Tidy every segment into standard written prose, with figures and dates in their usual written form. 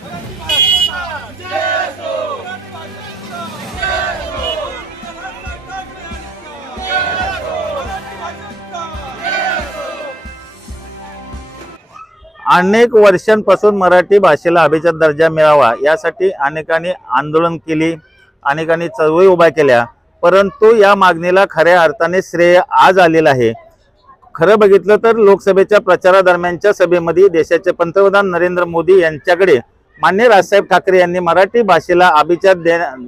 अनेक वर्षांपासून मराठी भाषेला अभिजात दर्जा मिळावा यासाठी अनेकांनी आंदोलन केली, अनेकांनी चळवळी उभ्या केल्या, परंतु या मागणीला खऱ्या अर्थाने श्रेय आज आलेलं आहे। खरं बघितलं तर लोकसभेच्या प्रचारादरम्यानच्या सभेमध्ये देशाचे पंतप्रधान नरेंद्र मोदी यांच्याकडे माननीय राजसाहेब ठाकरे यांनी मराठी भाषेला अभिजात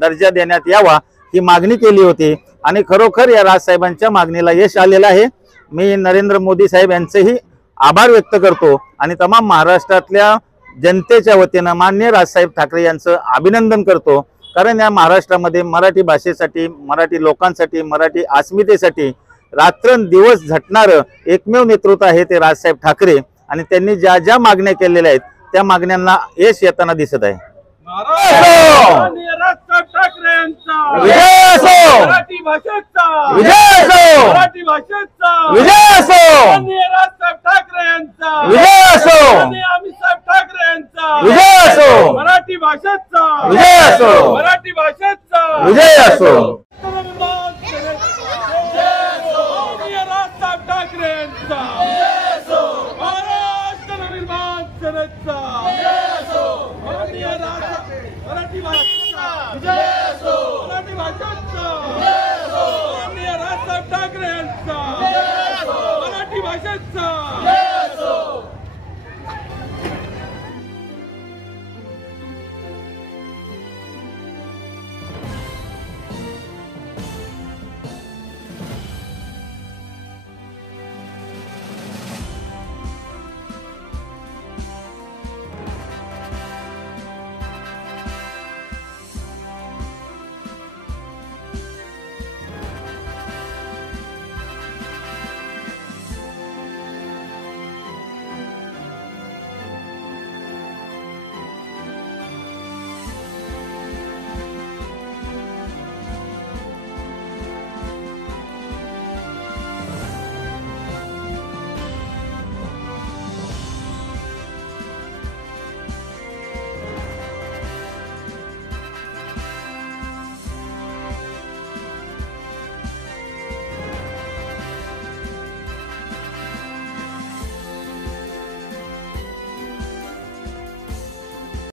दर्जा देण्यात यावा ही मागणी केली होती आणि खरोखर या राजसाहेबांच्या मागणीला यश आलेलं आहे। मी नरेंद्र मोदी साहेब यांचेही आभार व्यक्त करतो आणि तमाम महाराष्ट्रातल्या जनतेच्या वतीनं माननीय राजसाहेब ठाकरे यांचं अभिनंदन करतो, कारण या महाराष्ट्रामध्ये मराठी भाषेसाठी, मराठी लोकांसाठी, मराठी अस्मितेसाठी रात्रंदिवस झटणारं एकमेव नेतृत्व आहे ते राजसाहेब ठाकरे आणि त्यांनी ज्या ज्या मागण्या केलेल्या आहेत त्या मागण्यांना यश येताना दिसत आहे। राजसाहेब ठाकरे यांचा विजय असो, मराठी भाषेचा विजय असो, मराठी भाषेचा विजय असो, राजसाहेब ठाकरे यांचा विजय असो, अमित साहेब ठाकरे यांचा विजय असो, मराठी भाषेचा विजय असो, मराठी भाषेचा विजय असो। राजसाहेब ठाकरे यांचा महाराष्ट्र नवनिर्माण सेनेचा मराठी भाषा